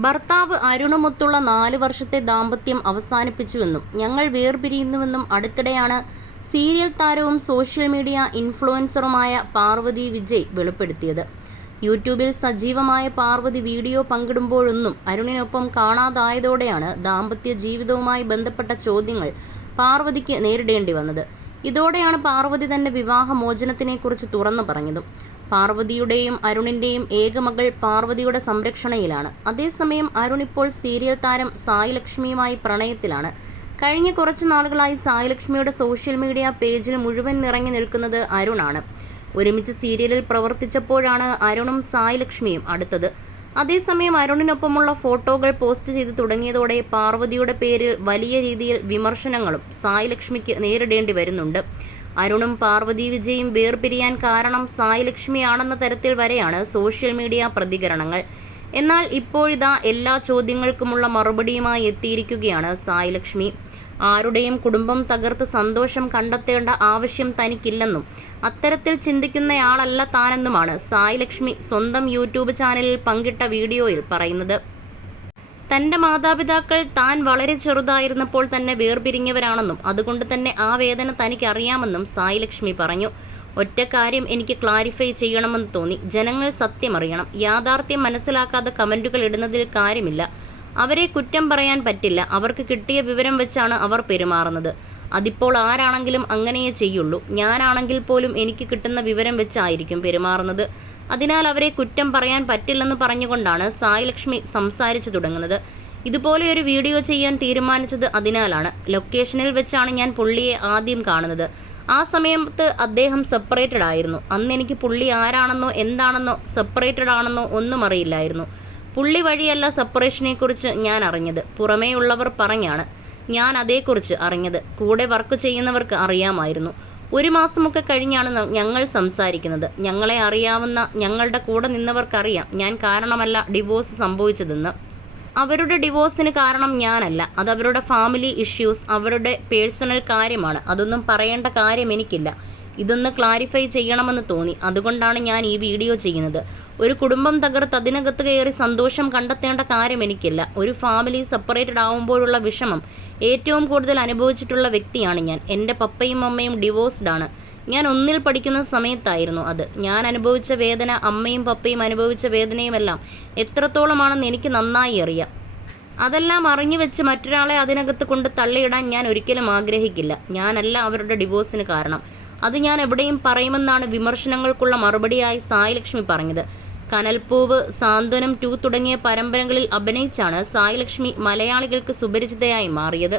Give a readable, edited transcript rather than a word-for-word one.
ഭർത്താവ് അരുണുമൊത്തുള്ള 4 വർഷത്തെ ദാമ്പത്യം അവസാനിപ്പിച്ചുവെന്നും ഞങ്ങൾ വേർപിരിയുന്നുവെന്നും അടുത്തിടെയാണ് സീരിയൽ താരവും സോഷ്യൽ മീഡിയ ഇൻഫ്ലുവൻസറുമായ പാർവതി വിജയ് വെളിപ്പെടുത്തിയത്. യൂട്യൂബിൽ സജീവമായ പാർവതി വീഡിയോ പങ്കിടുമ്പോഴൊന്നും അരുണിനൊപ്പം കാണാതായതോടെയാണ് ദാമ്പത്യ ജീവിതവുമായി ബന്ധപ്പെട്ട ചോദ്യങ്ങൾ പാർവതിക്ക് നേരിടേണ്ടി വന്നത്. ഇതോടെയാണ് പാർവതി തന്റെ വിവാഹമോചനത്തിനെക്കുറിച്ച് തുറന്നു പറഞ്ഞതും. പാർവതിയുടെയും അരുണിന്റെയും ഏകമകൾ പാർവതിയുടെ സംരക്ഷണയിലാണ്. അതേസമയം അരുൺ ഇപ്പോൾ സീരിയൽ താരം സായി ലക്ഷ്മിയുമായി പ്രണയത്തിലാണ്. കഴിഞ്ഞ കുറച്ച് നാളുകളായി സായി ലക്ഷ്മിയുടെ സോഷ്യൽ മീഡിയ പേജിൽ മുഴുവൻ നിറഞ്ഞു നിൽക്കുന്നത് അരുണാണ്. ഒരുമിച്ച് സീരിയലിൽ പ്രവർത്തിച്ചപ്പോഴാണ് അരുണും സായി ലക്ഷ്മിയും അടുത്തത്. അതേസമയം അരുണിനൊപ്പമുള്ള ഫോട്ടോകൾ പോസ്റ്റ് ചെയ്ത് തുടങ്ങിയതോടെ പാർവതിയുടെ പേരിൽ വലിയ രീതിയിൽ വിമർശനങ്ങളും സായി ലക്ഷ്മിക്ക് നേരിടേണ്ടി വരുന്നുണ്ട്. അരുണും പാർവതി വിജയും വേർപിരിയാൻ കാരണം സായി ലക്ഷ്മിയാണെന്ന തരത്തിൽ വരെയാണ് സോഷ്യൽ മീഡിയ പ്രതികരണങ്ങൾ. എന്നാൽ ഇപ്പോഴിതാ എല്ലാ ചോദ്യങ്ങൾക്കുമുള്ള മറുപടിയുമായി എത്തിയിരിക്കുകയാണ് സായി ലക്ഷ്മി. ആരുടെയും കുടുംബം തകർത്ത് സന്തോഷം കണ്ടെത്തേണ്ട ആവശ്യം തനിക്കില്ലെന്നും അത്തരത്തിൽ ചിന്തിക്കുന്നയാളല്ല താനെന്നുമാണ് സായി ലക്ഷ്മി സ്വന്തം യൂട്യൂബ് ചാനലിൽ പങ്കിട്ട വീഡിയോയിൽ പറയുന്നത്. തൻ്റെ മാതാപിതാക്കൾ താൻ വളരെ ചെറുതായിരുന്നപ്പോൾ തന്നെ വേർപിരിഞ്ഞവരാണെന്നും അതുകൊണ്ട് തന്നെ ആ വേദന തനിക്കറിയാമെന്നും സായി ലക്ഷ്മി പറഞ്ഞു. ഒറ്റ കാര്യം എനിക്ക് ക്ലാരിഫൈ ചെയ്യണമെന്ന് തോന്നി. ജനങ്ങൾ സത്യമറിയണം. യാഥാർത്ഥ്യം മനസ്സിലാക്കാതെ കമൻറ്റുകൾ ഇടുന്നതിൽ കാര്യമില്ല. അവരെ കുറ്റം പറയാൻ പറ്റില്ല. അവർക്ക് കിട്ടിയ വിവരം വെച്ചാണ് അവർ പെരുമാറുന്നത്. അതിപ്പോൾ ആരാണെങ്കിലും അങ്ങനെയേ ചെയ്യുള്ളൂ. ഞാനാണെങ്കിൽ പോലും എനിക്ക് കിട്ടുന്ന വിവരം വെച്ചായിരിക്കും പെരുമാറുന്നത്. അതിനാൽ അവരെ കുറ്റം പറയാൻ പറ്റില്ലെന്ന് പറഞ്ഞുകൊണ്ടാണ് സായി ലക്ഷ്മി സംസാരിച്ചു തുടങ്ങുന്നത്. ഇതുപോലെ ഒരു വീഡിയോ ചെയ്യാൻ തീരുമാനിച്ചത് അതിനാലാണ്. ലൊക്കേഷനിൽ വെച്ചാണ് ഞാൻ പുള്ളിയെ ആദ്യം കാണുന്നത്. ആ സമയത്ത് അദ്ദേഹം സെപ്പറേറ്റഡ് ആയിരുന്നു. അന്ന് എനിക്ക് പുള്ളി ആരാണെന്നോ എന്താണെന്നോ സെപ്പറേറ്റഡ് ആണെന്നോ ഒന്നും അറിയില്ലായിരുന്നു. പുള്ളി വഴിയല്ല സെപ്പറേഷനെക്കുറിച്ച് ഞാൻ അറിഞ്ഞത്. പുറമേ ഉള്ളവർ പറഞ്ഞാണ് ഞാൻ അതേക്കുറിച്ച് അറിഞ്ഞത്. കൂടെ വർക്ക് ചെയ്യുന്നവർക്ക് അറിയാമായിരുന്നു. 1 മാസമൊക്കെ കഴിഞ്ഞാണ് ഞങ്ങൾ സംസാരിക്കുന്നത്. ഞങ്ങളെ അറിയാവുന്ന ഞങ്ങളുടെ കൂടെ നിന്നവർക്കറിയാം ഞാൻ കാരണമല്ല ഡിവോഴ്സ് സംഭവിച്ചതെന്ന്. അവരുടെ ഡിവോഴ്സിന് കാരണം ഞാനല്ല. അതവരുടെ ഫാമിലി ഇഷ്യൂസ്, അവരുടെ പേഴ്സണൽ കാര്യമാണ്. അതൊന്നും പറയേണ്ട കാര്യം എനിക്കില്ല. ഇതൊന്ന് ക്ലാരിഫൈ ചെയ്യണമെന്ന് തോന്നി. അതുകൊണ്ടാണ് ഞാൻ ഈ വീഡിയോ ചെയ്യുന്നത്. ഒരു കുടുംബം തകർത്ത് അതിനകത്ത് കയറി സന്തോഷം കണ്ടെത്തേണ്ട കാര്യം എനിക്കില്ല. ഒരു ഫാമിലി സെപ്പറേറ്റഡ് ആവുമ്പോഴുള്ള വിഷമം ഏറ്റവും കൂടുതൽ അനുഭവിച്ചിട്ടുള്ള വ്യക്തിയാണ് ഞാൻ. എൻ്റെ പപ്പയും അമ്മയും ഡിവോഴ്സ്ഡ് ആണ്. ഞാൻ 1ൽ പഠിക്കുന്ന സമയത്തായിരുന്നു അത്. ഞാൻ അനുഭവിച്ച വേദന അമ്മയും പപ്പയും അനുഭവിച്ച വേദനയുമെല്ലാം എത്രത്തോളമാണെന്ന് എനിക്ക് നന്നായി അറിയാം. അതെല്ലാം അറിഞ്ഞു വെച്ച് മറ്റൊരാളെ അതിനകത്ത് കൊണ്ട് തള്ളിയിടാൻ ഞാൻ ഒരിക്കലും ആഗ്രഹിക്കില്ല. ഞാനല്ല അവരുടെ ഡിവോഴ്സിന് കാരണം. അത് ഞാൻ എവിടെയും പറയുമെന്നാണ് വിമർശനങ്ങൾക്കുള്ള മറുപടിയായി സായി ലക്ഷ്മി പറഞ്ഞത്. കനൽപ്പൂവ്, സാന്ത്വനം 2 തുടങ്ങിയ പരമ്പരകളിൽ അഭിനയിച്ചാണ് സായി ലക്ഷ്മി മലയാളികൾക്ക് സുപരിചിതയായി മാറിയത്.